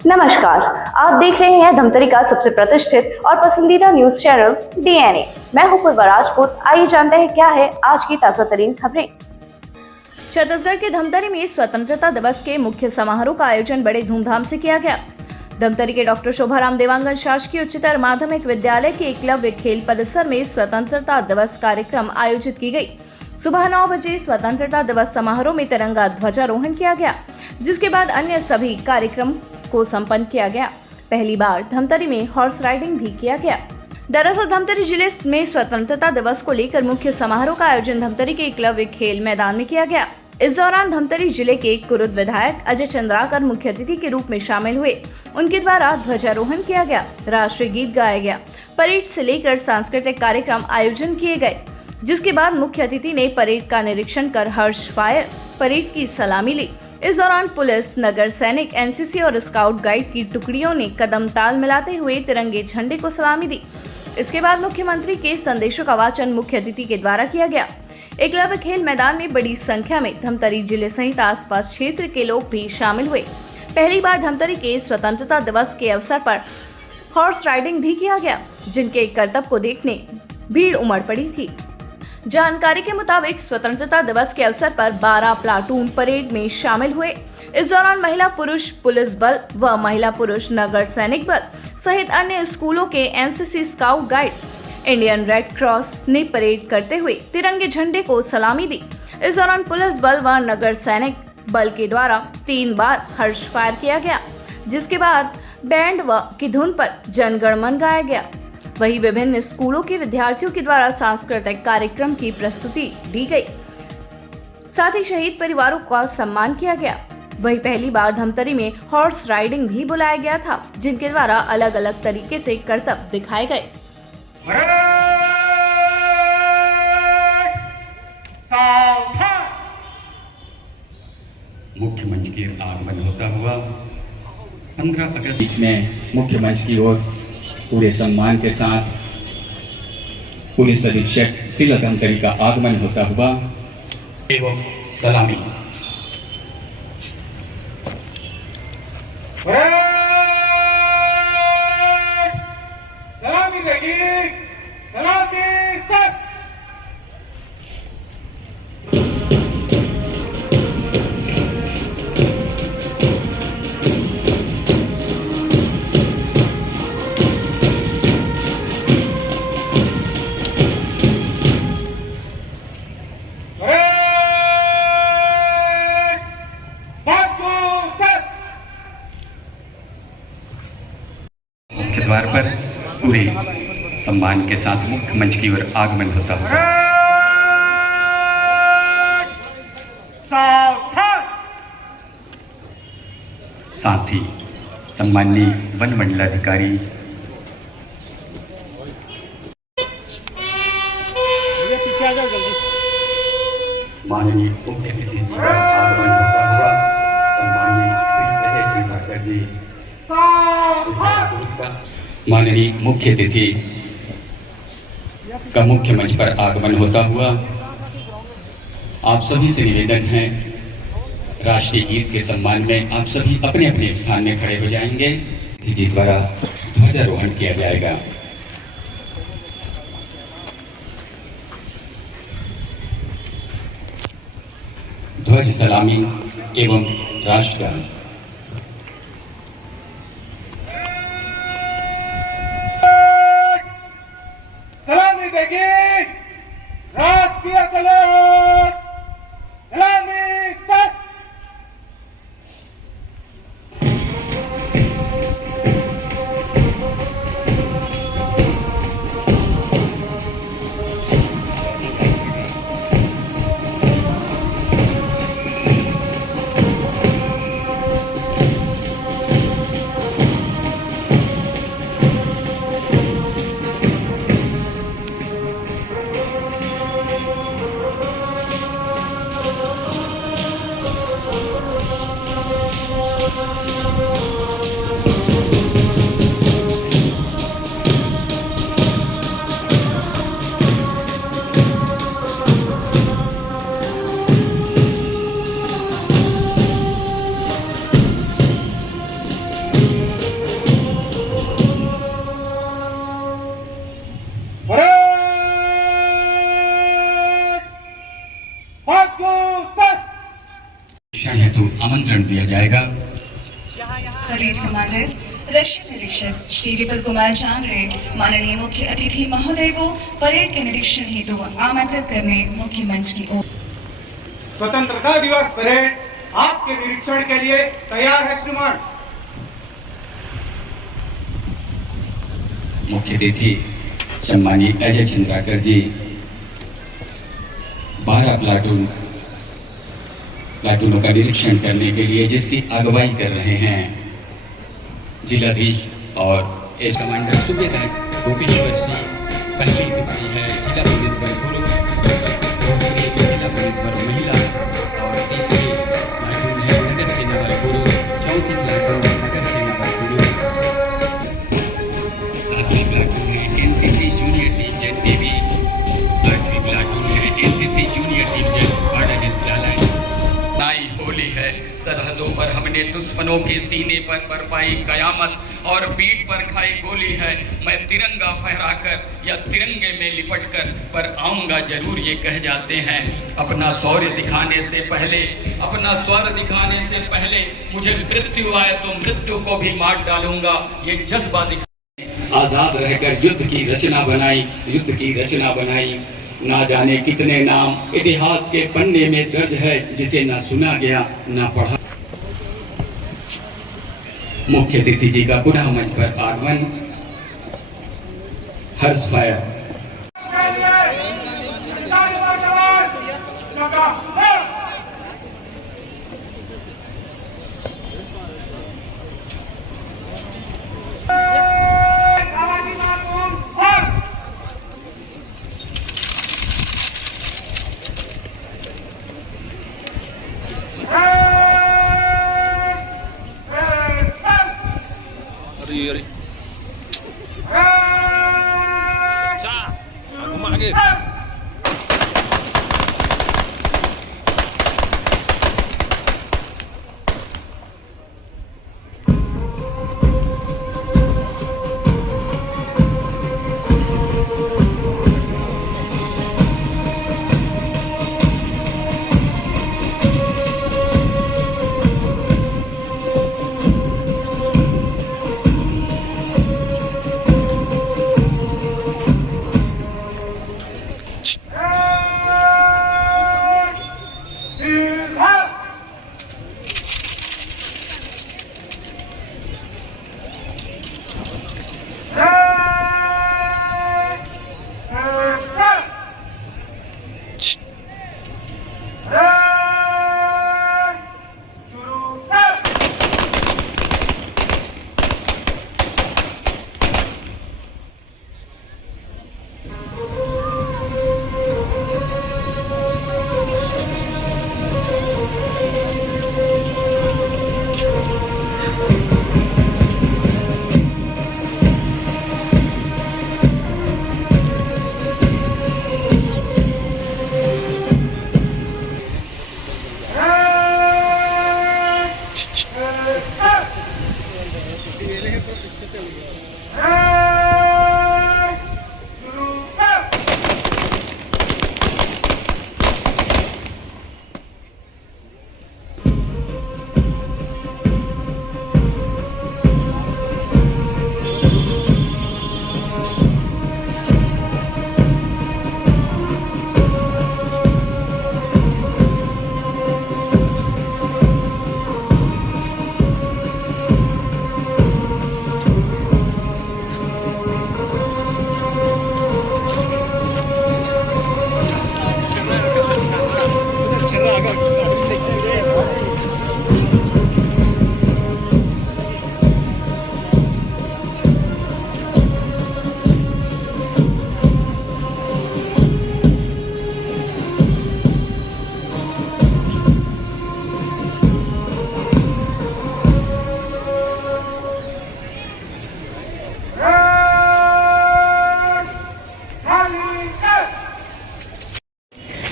नमस्कार, आप देख रहे हैं धमतरी का सबसे प्रतिष्ठित और पसंदीदा न्यूज चैनल डीएनए। मैं हूं पूर्वा राजपूत। आइए जानते हैं क्या है आज की ताजा तरीन खबरें। छत्तीसगढ़ के धमतरी में स्वतंत्रता दिवस के मुख्य समारोह का आयोजन बड़े धूमधाम से किया गया। धमतरी के डॉक्टर शोभाराम देवांगन शासकीय उच्चतर माध्यमिक विद्यालय के एकलव्य खेल परिसर में स्वतंत्रता दिवस कार्यक्रम आयोजित की गई। सुबह 9 बजे स्वतंत्रता दिवस समारोह में तिरंगा ध्वजारोहण किया गया, जिसके बाद अन्य सभी कार्यक्रम को संपन्न किया गया। पहली बार धमतरी में हॉर्स राइडिंग भी किया गया। दरअसल धमतरी जिले में स्वतंत्रता दिवस को लेकर मुख्य समारोह का आयोजन धमतरी के एकलव्य खेल मैदान में किया गया। इस दौरान धमतरी जिले के कुरुद विधायक अजय चंद्राकर मुख्य अतिथि के रूप में शामिल हुए। उनके द्वारा ध्वजारोहण किया गया, राष्ट्रीय गीत गाया गया, परेड से लेकर सांस्कृतिक कार्यक्रम आयोजन किए गए, जिसके बाद मुख्य अतिथि ने परेड का निरीक्षण कर हर्ष फायर परेड की सलामी ली। इस दौरान पुलिस, नगर सैनिक, एनसीसी और स्काउट गाइड की टुकड़ियों ने कदम ताल मिलाते हुए तिरंगे झंडे को सलामी दी। इसके बाद मुख्यमंत्री के संदेशों का वाचन मुख्य अतिथि के द्वारा किया गया। एकलव्य खेल मैदान में बड़ी संख्या में धमतरी जिले सहित आसपास क्षेत्र के लोग भी शामिल हुए। पहली बार धमतरी के स्वतंत्रता दिवस के अवसर पर हॉर्स राइडिंग भी किया गया, जिनके करतब को देखने भीड़ उमड़ पड़ी थी। जानकारी के मुताबिक स्वतंत्रता दिवस के अवसर पर 12 प्लाटून परेड में शामिल हुए। इस दौरान महिला पुरुष पुलिस बल व महिला पुरुष नगर सैनिक बल सहित अन्य स्कूलों के NCC, scout guide, Indian red cross ने परेड करते हुए तिरंगे झंडे को सलामी दी। इस दौरान पुलिस बल व नगर सैनिक बल के द्वारा 3 बार हर्ष फायर किया गया, जिसके बाद बैंड व की धुन पर जनगण मन गाया गया। वहीं विभिन्न स्कूलों के विद्यार्थियों के द्वारा सांस्कृतिक कार्यक्रम की प्रस्तुति दी गई, साथ ही शहीद परिवारों का सम्मान किया गया। वहीं पहली बार धमतरी में हॉर्स राइडिंग भी बुलाया गया था, जिनके द्वारा अलग अलग तरीके से करतब दिखाए गए। मुख्य मंच के आगमन होता हुआ 15 अगस्त में मुख्य मंच की ओर पूरे सम्मान के साथ पुलिस अधीक्षक सिला धमतरी का आगमन होता हुआ एवं सलामी। सलामी देगी, सलामी सर। मुख्य द्वार पर पूरे सम्मान के साथ मुख्य मंच की ओर आगमन होता हुआ साथ ही सम्माननीय वन मंडलाधिकारी माननीय मुख्य अतिथि जी का आगमन होता हुआ सम्माननीय श्री अजय चंद्राकर जी, माननीय मुख्य अतिथि का मुख्य मंच पर आगमन होता हुआ आप सभी से निवेदन है, राष्ट्रीय गीत के सम्मान में आप सभी अपने अपने स्थान में खड़े हो जाएंगे। जी द्वारा ध्वजारोहण किया जाएगा। ध्वज सलामी एवं राष्ट्रगान। सलामी देगी, राष्ट्रीय सलाम, सलामी सर। परेड कमांडर रक्षक निरीक्षक श्री विपुल कुमार चामरे माननीय मुख्य अतिथि महोदय को परेड के निरीक्षण हेतु आमंत्रित करने मुख्य मंच की ओर। स्वतंत्रता दिवस परेड आपके निरीक्षण के लिए तैयार है श्रीमान। मुख्य अतिथि सम्मानीय अजय चंद्राकर जी 12 प्लाटूनों का निरीक्षण करने के लिए जिसकी अगुवाई कर रहे हैं जिलाधीश और एस कमांडर सूबेदार गोपेश्वर सिंह। पहली टुकड़ी है जिला पुलिस बल पुरुष, दूसरी जिला पुलिस बल महिला और तीसरी प्लाटून है नगर सेना बल पुरुष, चौथी प्लाटून नगर सेना बल पुरुष, सातवीं प्लाटून है NCC junior team jet navy, आठवीं प्लाटून है NCC junior team jet ordnance airline. नाई होली है, सरहदों पर हमने दुश्मनों के सीने पर बरपाई कयामत और पीठ पर खाई गोली है। मैं तिरंगा फहराकर या तिरंगे में लिपटकर पर आऊंगा जरूर, ये कह जाते हैं। अपना शौर्य दिखाने से पहले मुझे मृत्यु आए तो मृत्यु को भी मार डालूंगा, ये जज्बा दिखा। आजाद रहकर युद्ध की रचना बनाई, ना जाने कितने नाम इतिहास के पन्ने में दर्ज है, जिसे ना सुना गया ना पढ़ा। मुख्य अतिथि जी का पुनः मंच पर आगमन। हर्ष फायर।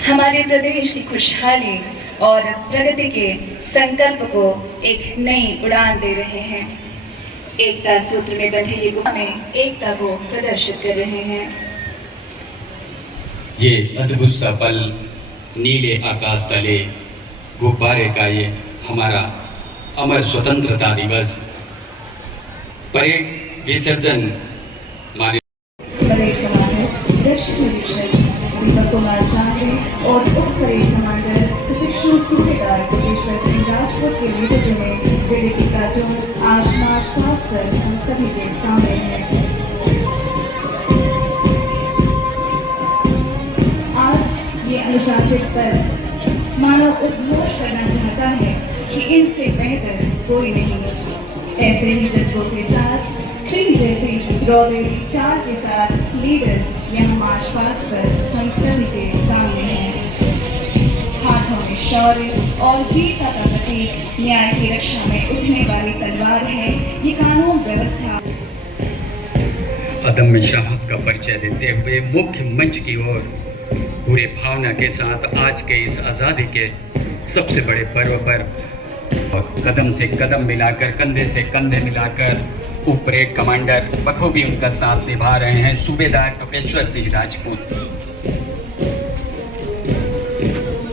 हमारे प्रदेश की खुशहाली और प्रगति के संकल्प को एक नई उड़ान दे रहे हैं। एकता सूत्र में बंधे ये गुफा में एकता को प्रदर्शित कर रहे हैं। ये अद्भुत सा पल नीले आकाश तले गुब्बारे का ये हमारा अमर स्वतंत्रता दिवस परेड विसर्जन माननीय परेड कमांडर रक्षक निरीक्षक दीपक कुमार चांदे और उप परेड कमांडर प्रशिक्षु सूबेदार कोटेश्वर सिंह राजपूत के नेतृत्व में जिले की प्लाटून आज मार्च पास्ट पर हम सभी के सामने है। आज ये अनुशासित पर्व मानव उद्घोष करना चाहता है कि इनसे बेहतर कोई नहीं। ऐसे ही जज्बों के साथ सिंह जैसी रॉयल चाल के साथ लीडर्स यहाँ मार्च पास्ट पर हम सभी के सामने हैं। हाथों में शौर्य और वीरता का प्रतीक न्याय की रक्षा में उठने वाली तलवार है। ये कानून व्यवस्था अदम्य साहस का परिचय देते हुए मुख्य मंच की ओर पूरे भावना के साथ आज के इस आज़ादी के सबसे बड़े पर्व पर कदम से कदम मिलाकर, कंधे से कंधे मिलाकर उप परेड कमांडर बखूबी उनका साथ निभा रहे हैं सूबेदार टोपेश्वर सिंह राजपूत।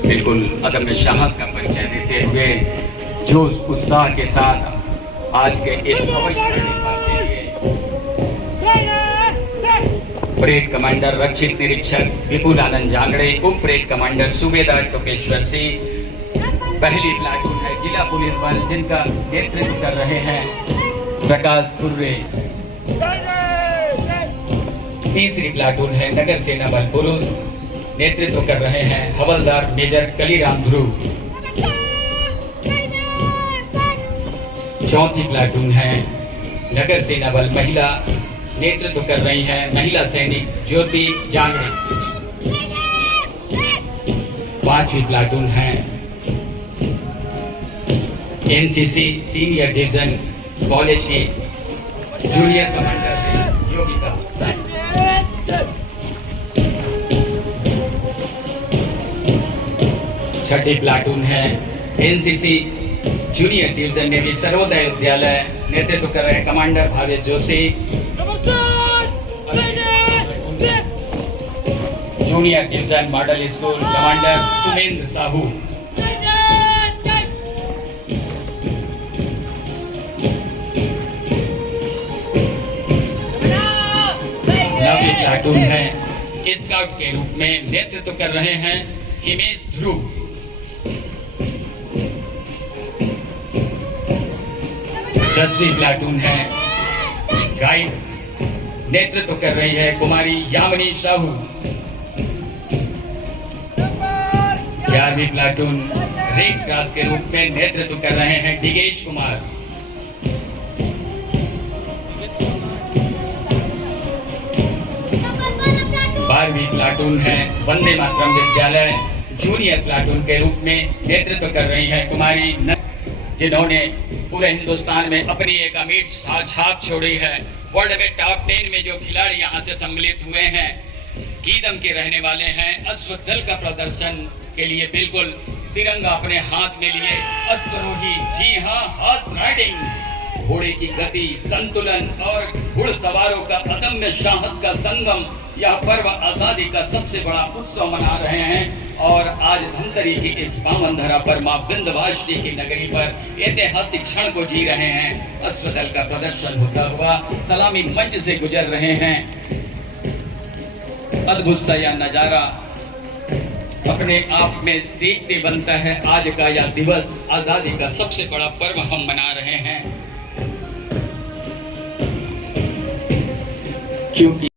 बिल्कुल अदम्य साहस का परिचय देते हुए जोश उत्साह के साथ आज के इस परेड कमांडर रक्षित निरीक्षक विपुल आनंद जांगड़े, उप परेड कमांडर सूबेदार टोपेश्वर सिंह, पहली प्लाटून है जिला पुलिस बल जिनका नेतृत्व कर रहे हैं प्रकाश खुर्रे, तीसरी प्लाटून है नगर सेना बल पुरुष, नेतृत्व कर रहे हैं हवलदार मेजर कलीराम ध्रुव, चौथी प्लाटून है नगर सेना बल महिला, नेतृत्व कर रही हैं महिला सैनिक ज्योति जांगड़े, पांचवी प्लाटून है एनसीसी सीनियर डिवीजन कॉलेज की जूनियर कमांडर है योगिता, छठी प्लाटून है एनसीसी जूनियर डिवीजन में भी सर्वोदय विद्यालय, नेतृत्व कर रहे हैं commander Bhavesh Joshi, junior division model school commander Sumendra Sahu, नवी प्लाटून है स्काउट के रूप में, नेतृत्व कर रहे हैं हिमेश ध्रुव, दसवीं प्लाटून है गाइड, नेतृत्व कर रही है कुमारी यामिनी साहू, 11वीं प्लाटून रेड क्रॉस के रूप में नेतृत्व कर रहे हैं डिगेश कुमार, 12वीं प्लाटून है वंदे मातरम विद्यालय जूनियर प्लाटून के रूप में, नेतृत्व कर रही है कुमारी जिन्होंने पूरे हिंदुस्तान में अपनी एक अमिट छाप छोड़ी है। वर्ल्ड में टॉप 10 में जो खिलाड़ी यहाँ से सम्मिलित हुए हैं कीदम के रहने वाले हैं। अश्वदल का प्रदर्शन के लिए बिल्कुल तिरंगा अपने हाथ में लिए अश्वरोही, जी हाँ हॉर्स राइडिंग, घोड़े की गति, संतुलन और घुड़सवारों का अदम्य साहस का संगम, यह पर्व आजादी का सबसे बड़ा उत्सव मना रहे हैं। और आज धनतेरस की इस पावन धरा पर मां विंध्यवासिनी की नगरी पर ऐतिहासिक क्षण को जी रहे हैं। अश्वदल का प्रदर्शन होता हुआ सलामी मंच से गुजर रहे हैं। अद्भुत सा यह नजारा अपने आप में देखते बनता है। आज का यह दिवस आजादी का सबसे बड़ा पर्व हम मना रहे हैं, क्योंकि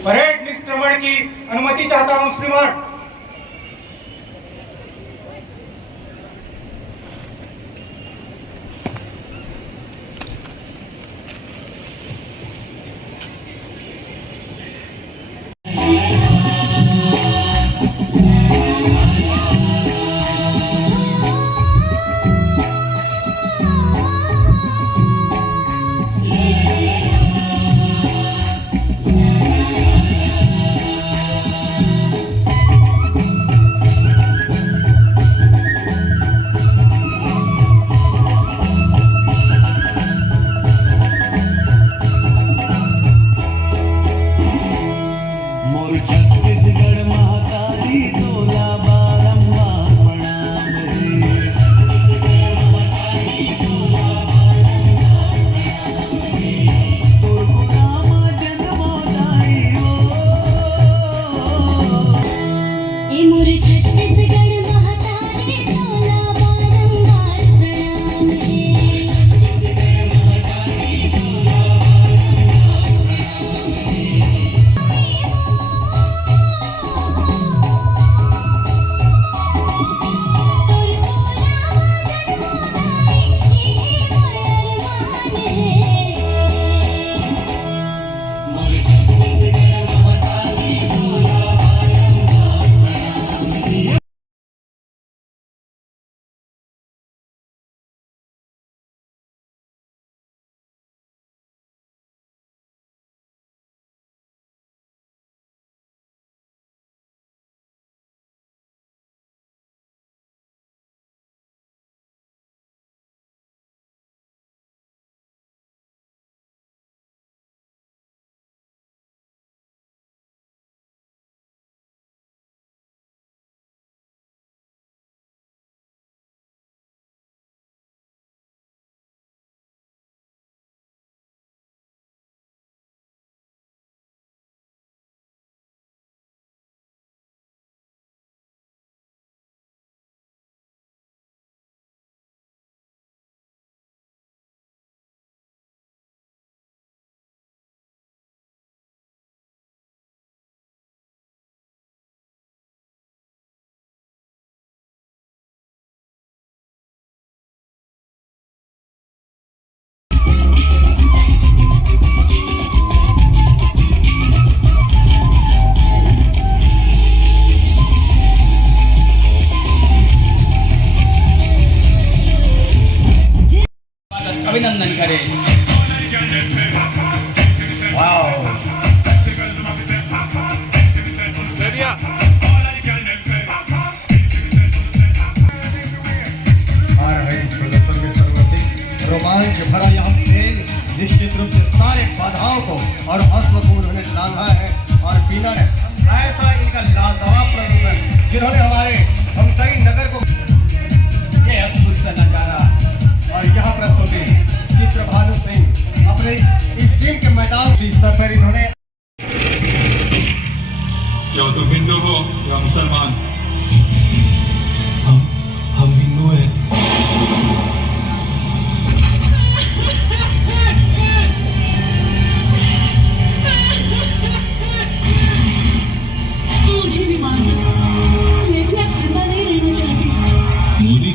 परेड निष्क्रमण की अनुमति चाहता हूं श्रीमान।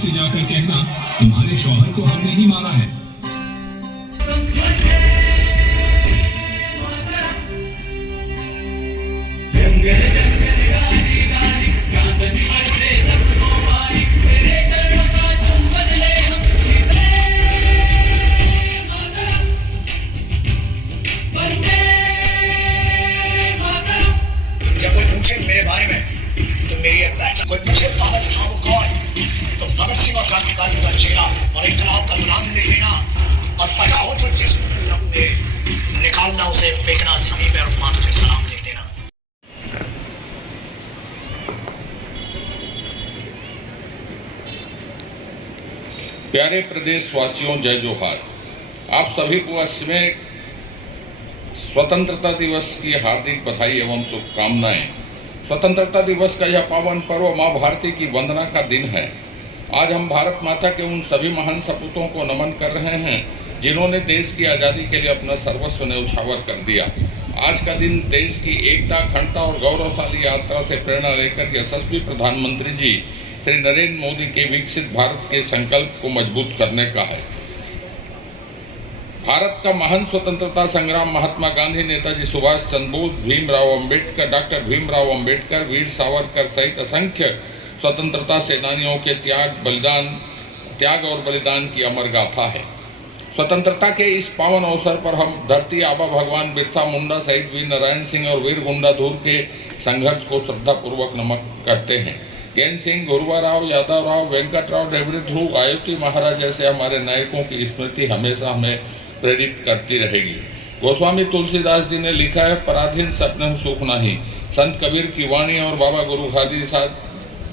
से जाकर कहना तुम्हारे शौहर को हमने ही मारा है। जब कोई पूछे मेरे बारे में तो मेरी कोई पूछे पागल था वो कौन, तो भगत सिंह और क्रांतिकारियों का चेहरा और इनकलाब का गुलाम लिख लेना, और पता हो तो जिस में निकालना उसे फेंकना, सभी पैर माथ पे सलाम लिख देना। प्यारे प्रदेश वासियों, जय जोहार। आप सभी को 80वें स्वतंत्रता दिवस की हार्दिक बधाई एवं शुभकामनाएं। स्वतंत्रता दिवस का यह पावन पर्व मां भारती की वंदना का दिन है। आज हम भारत माता के उन सभी महान सपूतों को नमन कर रहे हैं जिन्होंने देश की आजादी के लिए अपना सर्वस्व न्यौछावर कर दिया। आज का दिन देश की एकता, अखंडता और गौरवशाली यात्रा से प्रेरणा लेकर यशस्वी प्रधानमंत्री जी श्री नरेंद्र मोदी के विकसित भारत के संकल्प को मजबूत करने का है। भारत का महान स्वतंत्रता संग्राम महात्मा गांधी, नेताजी सुभाष चंद्र बोस, भीमराव अंबेडकर, डॉक्टर भीमराव अंबेडकर, वीर सावरकर सहित असंख्य स्वतंत्रता सेनानियों के त्याग और बलिदान की अमर गाथा है। स्वतंत्रता के इस पावन अवसर पर हम धरती आबा भगवान बिरसा मुंडा सहित वीर नारायण सिंह और वीर गुंडाधुर के संघर्ष को श्रद्धापूर्वक नमन करते हैं। ज्ञान सिंह, गुरुवा राव, यादव राव, वेंकट राव, डेवरी ध्रुव, आयुति महाराज जैसे हमारे नायकों की स्मृति हमेशा हमें प्रेरित करती रहेगी। गोस्वामी तुलसीदास जी ने लिखा है, पराधीन सपने सुख नहीं। संत कबीर की वाणी और बाबा गुरु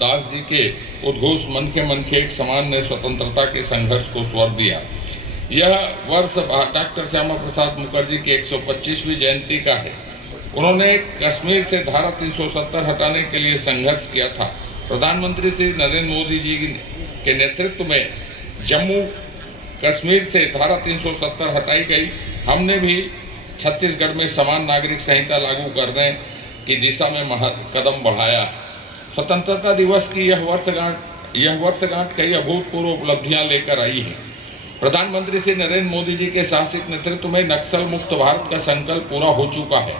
दास जी के उद्घोष मन के एक समान ने स्वतंत्रता के संघर्ष को स्वर दिया। यह वर्ष डॉक्टर श्यामा प्रसाद मुखर्जी की 125वीं जयंती का है। उन्होंने कश्मीर से धारा 370 हटाने के लिए संघर्ष किया था। प्रधानमंत्री श्री नरेंद्र मोदी जी के नेतृत्व में जम्मू कश्मीर से धारा 370 हटाई गई। हमने भी छत्तीसगढ़ में समान नागरिक संहिता लागू करने की दिशा में कदम बढ़ाया। स्वतंत्रता दिवस की यह वर्षगांठ कई अभूतपूर्व उपलब्धियां लेकर आई है। प्रधानमंत्री श्री नरेंद्र मोदी जी के साहसिक नेतृत्व में नक्सल मुक्त भारत का संकल्प पूरा हो चुका है।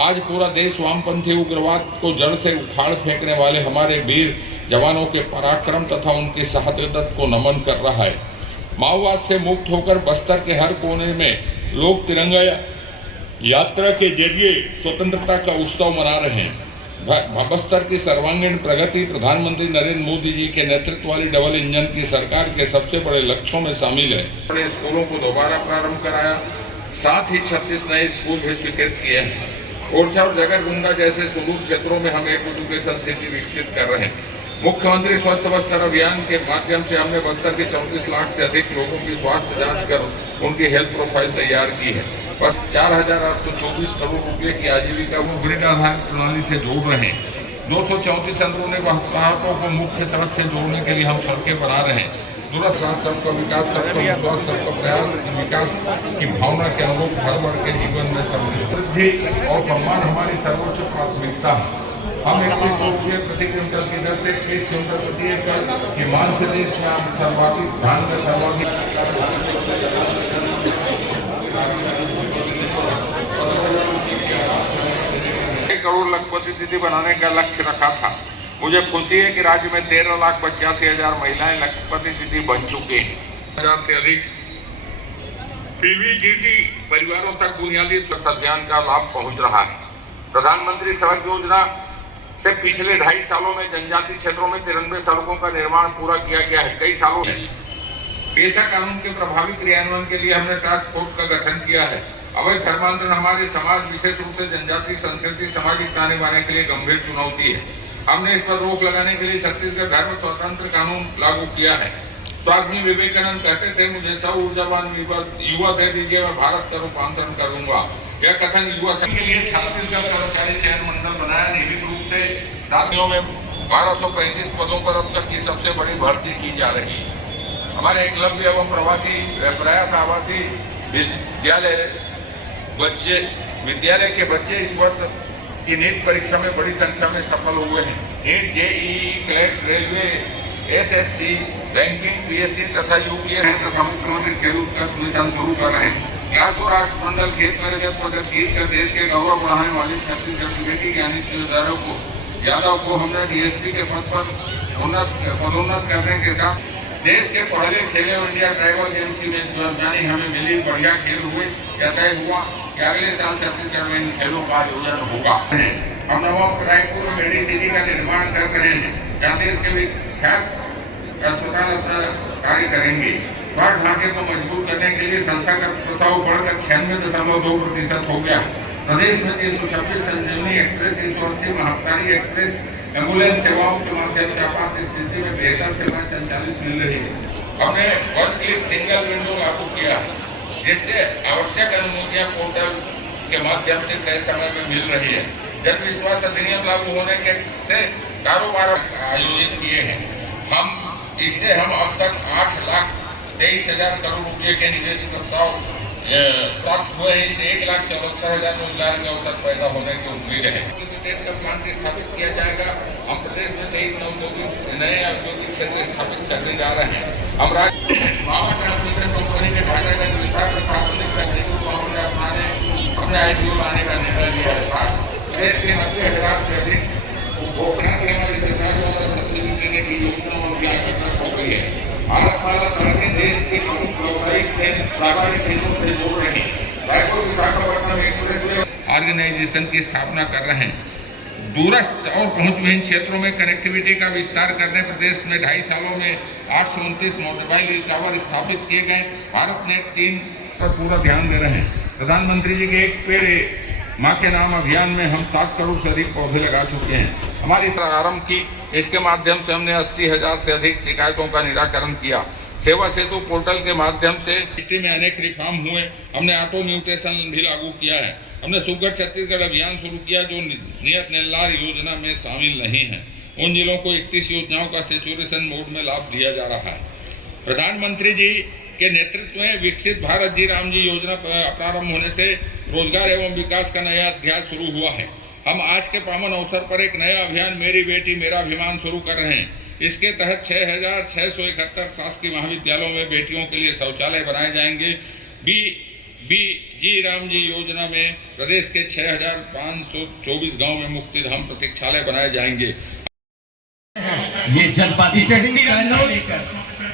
आज पूरा देश वामपंथी उग्रवाद को जड़ से उखाड़ फेंकने वाले हमारे वीर जवानों के पराक्रम तथा उनकी शहादत को नमन कर रहा है। माओवाद से मुक्त होकर बस्तर के हर कोने में लोग तिरंगा यात्रा के जरिए स्वतंत्रता का उत्सव मना रहे हैं। बस्तर की सर्वांगीण प्रगति प्रधानमंत्री नरेंद्र मोदी जी के नेतृत्व वाली डबल इंजन की सरकार के सबसे बड़े लक्ष्यों में शामिल है। बड़े स्कूलों को दोबारा प्रारंभ कराया, साथ ही 36 नए स्कूल भी स्वीकृत किए हैं। ओरछा और जगरगुंडा जैसे सुदूर क्षेत्रों में हम एक एजुकेशन सिटी विकसित कर रहे हैं। मुख्यमंत्री स्वस्थ बस्तर अभियान के माध्यम से हमने बस्तर के 34 लाख से अधिक लोगों की स्वास्थ्य जांच कर उनकी हेल्थ प्रोफाइल तैयार की है। बस 4,824 करोड़ रुपए की आजीविका वो ग्रिड आधारित प्रणाली से जोड़ रहे हैं। 234 अंदरूनी वसाहतों को मुख्य सड़क से जोड़ने के लिए हम सड़कें बना रहे हैं। दूरस्थ सबका विकास, सबका विश्वास, सबका प्रयास, विकास की भावना के अनुरूप हर वर्ग के जीवन में समृद्धि और सम्मान हमारी सर्वोच्च प्राथमिकता है। हम 21 रुपये प्रति क्विंटल की दर से 30 क्विंटल प्रति एकड़ की मांग से देश में सर्वाधिक धान का सर्वाधिक 1 करोड़ लखपति दीदी बनाने का लक्ष्य रखा था। मुझे खुशी है कि राज्य में 13,85,000 महिलाएं लखपति दीदी बन चुकी हैं। 1000 से अधिक पीवीडीटी परिवारों तक बुनियादी स्वास्थ्य अभियान का लाभ पहुंच रहा है। प्रधानमंत्री सड़क योजना से पिछले 2.5 सालों में जनजातीय क्षेत्रों में 93 सड़कों का निर्माण पूरा किया गया है। कई सालों में पेशा कानून के प्रभावी क्रियान्वयन के लिए हमने टास्क फोर्स का गठन किया है। अवैध धर्मांतरण हमारे समाज, विशेष रूप से जनजातीय संस्कृति, सामाजिक ताने बाने के लिए गंभीर चुनौती है। हमने इस पर रोक लगाने के लिए छत्तीसगढ़ धर्म स्वतंत्र कानून लागू किया है। स्वामी विवेकानंद कहते थे, मुझे 100 ऊर्जावान युवा दे दीजिए, मैं भारत का रूपांतरण करूंगा। यह कथन युवा संघ के लिए छत्तीसगढ़ कर्मचारी चयन मंडल बनाया। नियमित रूप से राज्यों में 1235 पदों पर अब तक की सबसे बड़ी भर्ती की जा रही है। हमारे एकलव्य एवं प्रयास आवासीय विद्यालय के बच्चे इस वर्ष की नीट परीक्षा में बड़ी संख्या में सफल हुए हैं। NEET, JEE, CLAT, railway SSC, banking, PSC तथा यूपीएससी तथा मुख्यमंत्री खेल उत्कर्ष मिशन शुरू कर रहे हैं। 1100 राष्ट्रमंडल खेल कर पदक जीत कर देश के गौरव बढ़ाने वाली छत्तीसगढ़ की बेटी ज्ञानी यादव को हमने डीएसपी के पद पर पदोन्नत करने के साथ देश के पहले खेले इंडिया ट्राइबल गेम्स की मेजबानी हमें मिली। बढ़िया खेल हुए, यह तय हुआ कि अगले साल छत्तीसगढ़ में इन खेलों का आयोजन होगा। हम नवम रायपुर में मेडिसिटी का निर्माण कर रहे हैं, जहाँ देश के विख्यात अस्पताल अपना कार्य करेंगे। स्वास्थ्य ढांचे को मजबूत करने के लिए संस्थागत प्रस्ताव बढ़कर 96.2% हो गया। प्रदेश में 326 संजीवनी एक्सप्रेस, 380 महाकाली एक्सप्रेस एम्बुलेंस सेवाओं के माध्यम से आपात स्थिति में बेहतर सेवाएं संचालित मिल रही है। हमने वन क्लिक सिंगल विंडो लागू किया, जिससे आवश्यक अनुमतियां पोर्टल के माध्यम से तय समय में मिल रही है। जन विश्वास अधिनियम लागू होने के से कारोबार आयोजित किए हैं। इससे हम अब तक 8,23,000 करोड़ रुपए के निवेश प्रस्ताव प्राप्त हुए हैं। इससे 1,74,000 रोजगार के अवसर पैदा होने की उम्मीद है। का प्लांट स्थापित किया जाएगा। हम प्रदेश में 23 नए औद्योगिक क्षेत्र स्थापित करने जा रहे हैं। हम राज्य पावर ट्रांसमिशन कंपनी के ढांचागत विस्तार तथा आधुनिक तकनीकों को अपने आईपीओ लाने का निर्णय लिया है। साथ प्रदेश के 90,000 से अधिक उपभोक्ता के हमारी सरकार द्वारा सब्सिडी देने की योजना और व्यापक हो गई है। भारत सड़कें देश के प्रमुख व्यावसायिक केंद्रों से जोड़ रही है। रायपुर विशाखापट्टनम एक्सप्रेस ऑर्गेनाइजेशन की स्थापना कर रहे हैं। दूरस्थ और पहुंचविहीन क्षेत्रों में कनेक्टिविटी का विस्तार करने प्रदेश में 2.5 सालों में 829 मोबाइल टावर स्थापित किए गए। भारत नेट 3 पर पूरा ध्यान दे रहे हैं। प्रधानमंत्री जी के एक पेड़ माँ के नाम अभियान में हम 7 करोड़ से अधिक पौधे लगा चुके हैं। हमारी आरंभ की, इसके माध्यम से हमने 80,000 से अधिक शिकायतों का निराकरण किया। सेवा सेतु पोर्टल के माध्यम से हिस्ट्री में अनेक रिफॉर्म हुए। हमने ऑटो म्यूटेशन भी लागू किया है। हमने सुगर छत्तीसगढ़ अभियान शुरू किया, जो नियत निर्लार योजना में शामिल नहीं है। उन जिलों को 31 योजनाओं का सेचुरेशन मोड में लाभ दिया जा रहा है। प्रधानमंत्री जी के नेतृत्व में विकसित भारत जी राम जी योजना प्रारंभ होने से रोजगार एवं विकास का नया अध्याय शुरू हुआ है। हम आज के पावन अवसर पर एक नया अभियान मेरी बेटी मेरा अभिमान शुरू कर रहे हैं। इसके तहत 6,671 शासकीय महाविद्यालयों में बेटियों के लिए शौचालय बनाए जाएंगे। जी राम जी योजना में प्रदेश के 6,524 गांव में मुक्तिधाम प्रतीक्षालय बनाए जाएंगे। ये जज्बाती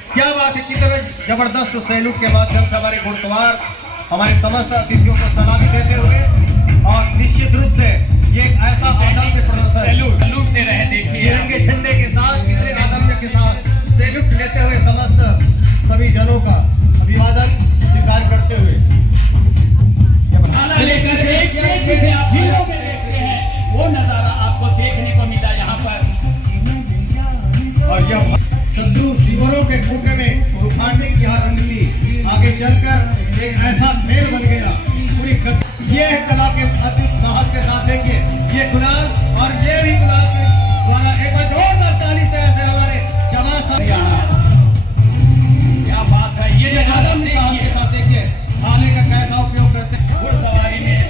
क्या बात है, कितना जबरदस्त सैल्यूट के माध्यम से हमारे घुड़सवार हमारे समस्त अतिथियों को सलामी देते हुए और निश्चित रूप से ये एक ऐसा आदम्य प्रदर्शन सैल्यूट दे रहे, देखिए तिरंगे झंडे के साथ कितने आदम्य के साथ सैल्यूट लेते हुए समस्त सभी जनों का अभिवादन स्वीकार करते हुए जैसे आप फिल्मों में देखते हैं वो नजारा आपको देखने को मिला यहाँ पर। और यह शत्रु शिवरों के खूंटे में उखाड़ने की यहाँ रणनीति आगे चलकर एक ऐसा खेल बन गया। पूरी ये कला के अति साहस के साथ देखिए ये गुलाल और ये भी गुलाल के द्वारा एक बार जोरदार ताली से ऐसे हमारे जवान क्या बात है। ये आदम साहस के साथ देखिए आने का कैसा उपयोग करते हैं। घुड़सवारी में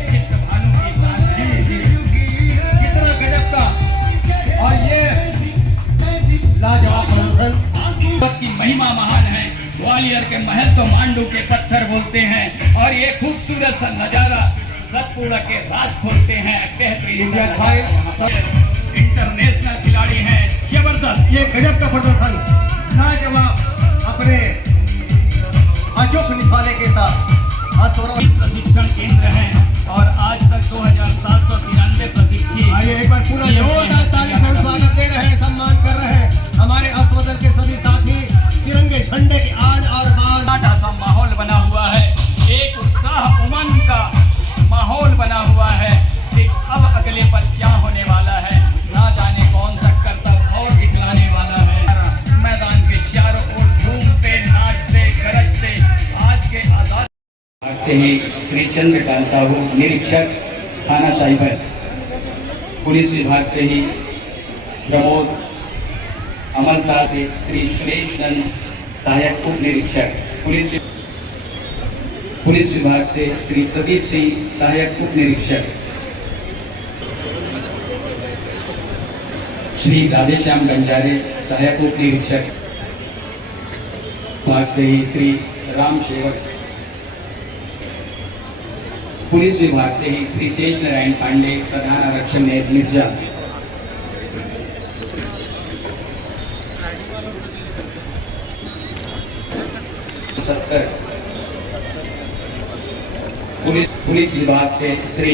कितना गजब का और ये लाजवाब प्रदर्शन की महिमा महान है। ग्वालियर के महल तो मांडू के पत्थर बोलते हैं और ये खूबसूरत सा नजारा सतपुड़ा के राज खोलते हैं। इंटरनेशनल खिलाड़ी हैं, जबरदस्त ये गजब का प्रदर्शन लाजवाब अपने अचूक निशाने के साथ प्रशिक्षण केंद्र है और आज तक 2,793 प्रशिक्षित। आइए एक बार पूरा जोरदार ताली से स्वागत दे रहे हैं, सम्मान कर रहे हैं हमारे अस्पताल के सभी साथी। तिरंगे झंडे की आन और बान सा माहौल बना हुआ है, एक उत्साह उमंग का माहौल बना हुआ है कि अब अगले पल क्या होने वाला है, ना जाने कौन सा करतब और दिखलाने वाला है। मैदान के चारों ओर झूमते नाचते गरजते आज के आजाद से ही श्री चंद्रकांत साहू निरीक्षक थाना साइबर, पुलिस विभाग से ही प्रमोद अमलता से श्री सुरेश नंद सहायक उप निरीक्षक, पुलिस विभाग से श्री प्रदीप सिंह सहायक उप निरीक्षक, श्री राधेश्याम गंजारे सहायक उप निरीक्षक विभाग से ही श्री राम सेवक, पुलिस विभाग से ही श्री शेष नारायण पांडे, प्रधान आरक्षक न्यायाधीश मिर्जा, पुलिस विभाग से श्री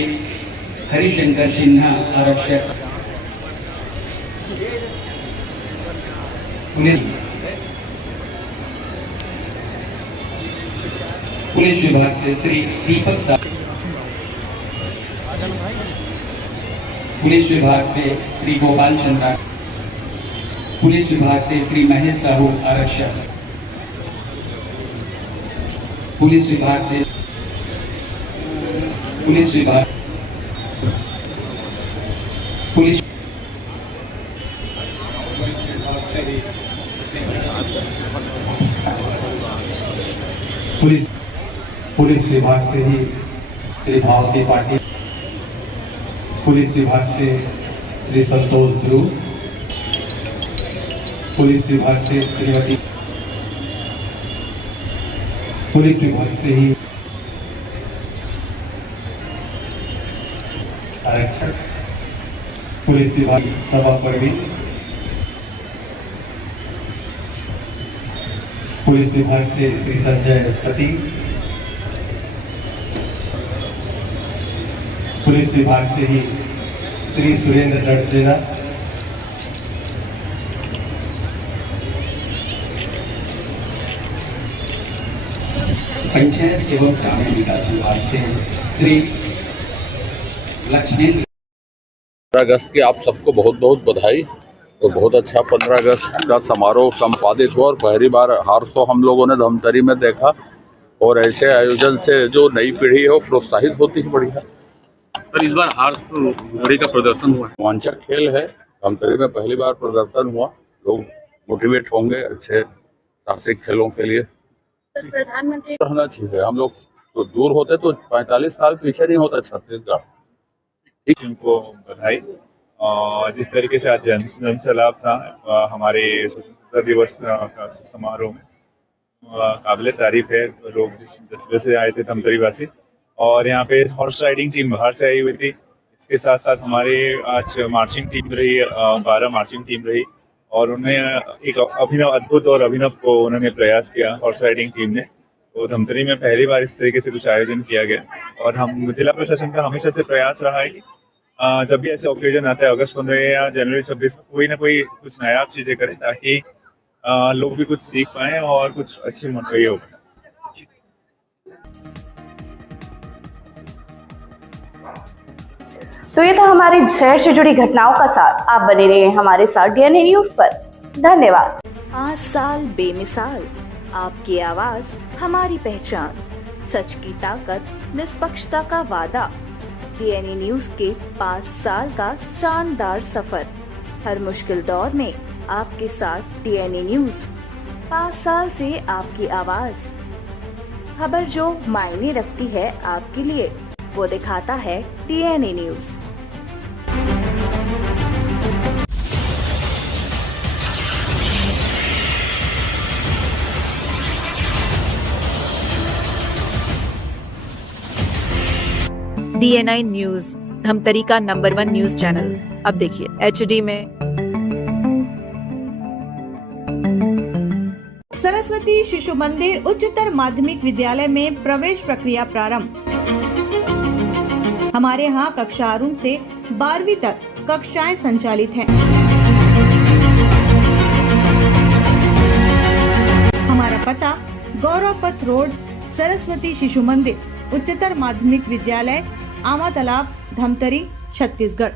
हरिशंकर सिन्हा आरक्षक, पुलिस विभाग से श्री दीपक साहू, पुलिस विभाग से श्री गोपाल चंद्रा, पुलिस विभाग से श्री महेश साहू आरक्षक, पुलिस विभाग से पुलिस विभाग पुलिस पुलिस पुलिस विभाग से ही श्री भाव सिंह पाटिल, पुलिस विभाग से श्री संतोष ध्रुव, पुलिस विभाग से श्रीमती, पुलिस विभाग से ही आरक्षक, पुलिस विभाग सभा परवीन, पुलिस विभाग से श्री संजय पति, पुलिस विभाग से ही श्री सुरेंद्र डडसेना, पंचायत एवं ग्रामीण विकास विभाग से श्री लक्ष्मेंद्र। 15 अगस्त की आप सबको बहुत बहुत बधाई और बहुत अच्छा 15 अगस्त का समारोह संपादित हुआ और पहली बार हार शो हम लोगों ने धमतरी में देखा और ऐसे आयोजन से जो नई पीढ़ी है वो प्रोत्साहित होती है। बढ़िया सर, इस बार हार्स घोड़े का प्रदर्शन हुआ है, रोमांचक खेल है। धमतरी में पहली बार प्रदर्शन हुआ, लोग मोटिवेट होंगे अच्छे साहसिक खेलों के लिए। प्रधानमंत्री रहना चाहिए, हम लोग तो दूर होते तो 45 साल पीछे नहीं होता छत्तीसगढ़। उनको बधाई। और जिस तरीके से आज जन सैलाब था हमारे स्वतंत्रता दिवस का समारोह में, काबिल तारीफ है। लोग जिस जज्बे से आए थे धमतरी वासी, और यहाँ पे हॉर्स राइडिंग टीम बाहर से आई हुई थी। इसके साथ साथ हमारे आज मार्चिंग टीम रही, 12 मार्चिंग टीम रही, और उन्हें एक अद्भुत और अभिनव को उन्होंने प्रयास किया हॉर्स राइडिंग टीम ने। तो धमतरी में पहली बार इस तरीके से कुछ आयोजन किया गया, और हम जिला प्रशासन का हमेशा से प्रयास रहा है कि जब भी ऐसे ओकेजन आता है अगस्त 15 या जनवरी 26 में कोई ना कोई कुछ नया चीज़ें करें, ताकि लोग भी कुछ सीख पाएँ और कुछ अच्छी मनोई हो। तो ये था हमारे शहर से जुड़ी घटनाओं का साथ। आप बने रहिए हमारे साथ डीएनए न्यूज पर। धन्यवाद। 5 साल बेमिसाल, आपकी आवाज हमारी पहचान, सच की ताकत, निष्पक्षता का वादा। डीएनए न्यूज के 5 साल का शानदार सफर, हर मुश्किल दौर में आपके साथ डीएनए न्यूज। 5 साल से आपकी आवाज, खबर जो मायने रखती है आपके लिए, वो दिखाता है DNA news. DNA news Dhamtari का नंबर 1 न्यूज चैनल। अब देखिए HD में। सरस्वती शिशु मंदिर उच्चतर माध्यमिक विद्यालय में प्रवेश प्रक्रिया प्रारंभ। हमारे यहाँ कक्षा आरंभ से 12वीं तक कक्षाएं संचालित हैं। हमारा पता गौरव पथ रोड, सरस्वती शिशु मंदिर उच्चतर माध्यमिक विद्यालय, आमा तालाब, धमतरी, छत्तीसगढ़।